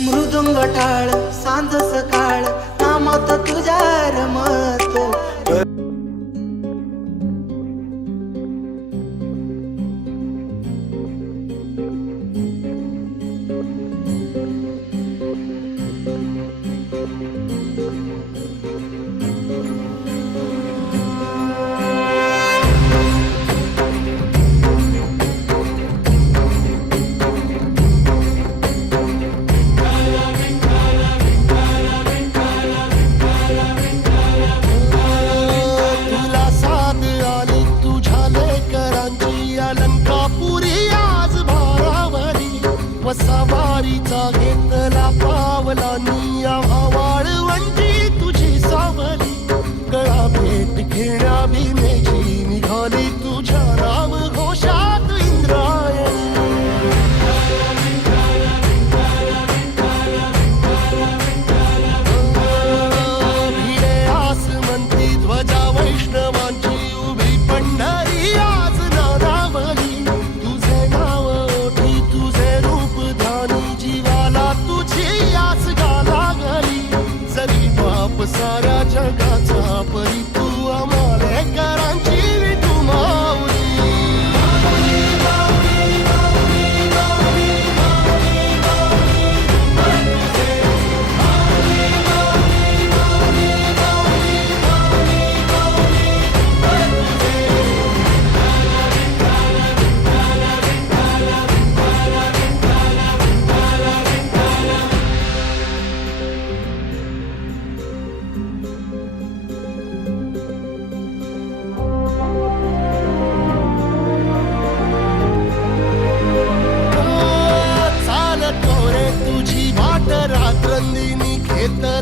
मृदुंग टाळ सांज सकाळ नामात तुझ्या रमतो. Babylon. Это